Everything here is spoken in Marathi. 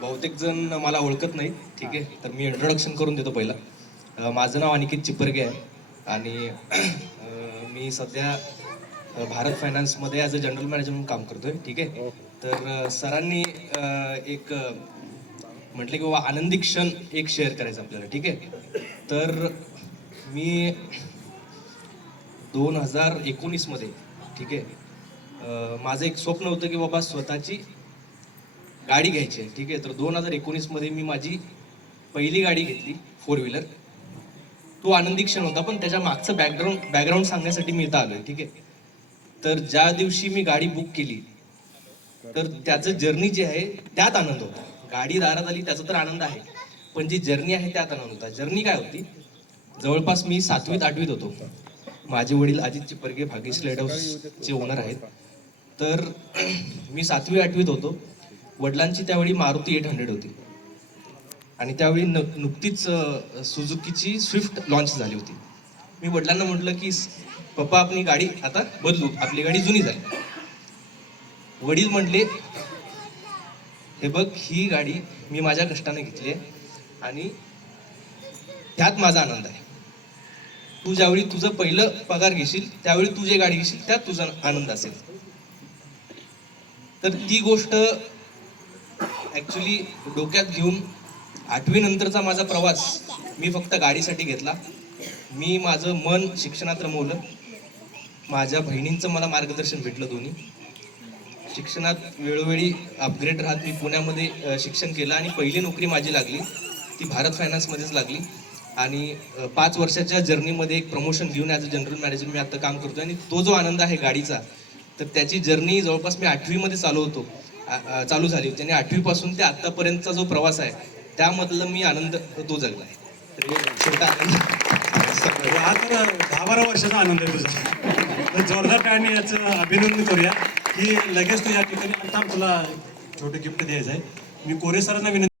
बहुतेक जण मला ओळखत नाही. ठीक आहे? तर मी इंट्रोडक्शन करून देतो पहिला. माझं नाव अनिकेत चिपरगे आहे. आणि मी सध्या भारत फायनान्समध्ये ॲज अ जनरल मॅनेजर म्हणून काम करतोय. ठीक आहे? तर सरांनी एक म्हटलं की बाबा आनंदी क्षण एक शेअर करायचा आपल्याला. ठीक आहे? तर मी दोन हजार एकोणीसमध्ये ठीक आहे? माझं एक स्वप्न होतं की बाबा स्वतःची गाडी घ्यायची आहे ठीक आहे? तर दोन हजार एकोणीसमध्ये मी माझी पहिली गाडी घेतली फोर व्हीलर तो आनंदी क्षण होता पण त्याच्या मागचं बॅकग्राऊंड बॅकग्राऊंड सांगण्यासाठी मी इथं आलोय ठीक आहे? तर ज्या दिवशी मी गाडी बुक केली तर त्याचं जर्नी जे आहे त्यात आनंद होता. गाडी दारात आली त्याचा तर आनंद आहे पण जी जर्नी आहे त्यात आनंद होता. जर्नी काय होती? जवळपास मी सातवीत आठवीत होतो. माझे वडील अजित चिपरगे भाग्यश्री लाइट हाऊसचे ओनर आहेत. तर मी सातवी आठवीत होतो. वडिलांची त्यावेळी मारुती एट हंड्रेड होती. आणि त्यावेळी न नुकतीच सुझुकीची स्विफ्ट लॉन्च झाली होती. मी वडिलांना म्हटलं की पप्पा आपली गाडी आता बदलू. आपली गाडी जुनी झाली. वडील म्हटले हे बघ ही गाडी मी माझ्या कष्टाने घेतली आहे आणि त्यात माझा आनंद आहे. तू ज्यावेळी तुझं पहिलं पगार घेशील त्यावेळी तू जे गाडी घेशील त्यात तुझा आनंद असेल. तर ती गोष्ट ॲक्च्युली डोक्यात घेऊन आठवीनंतरचा माझा प्रवास मी फक्त गाडीसाठी घेतला. मी माझं मन शिक्षणात रमवलं. माझ्या बहिणींचं मला मार्गदर्शन भेटलं दोन्ही. शिक्षणात वेळोवेळी अपग्रेड राहत मी पुण्यामध्ये शिक्षण केलं आणि पहिली नोकरी माझी लागली. ती भारत फायनान्समध्येच लागली. आणि पाच वर्षाच्या जर्नीमध्ये एक प्रमोशन घेऊन ॲज अ जनरल मॅनेजर मी आता काम करतो आणि तो जो आनंद आहे गाडीचा तर त्याची जर्नी जवळपास मी आठवीमध्ये चालू होतो. चालू झाली. होती आणि आठवीपासून ते आत्तापर्यंतचा जो प्रवास आहे त्यामधला मी आनंद तो जगला आहे. छोटा हा तर दहा बारा वर्षाचा आनंद आहे तुझा. जोरदार टाळणी याचं अभिनंदन करूया. की लगेच तू या ठिकाणी आता तुला छोटं गिफ्ट द्यायचं आहे मी कोरे सरांना विनंती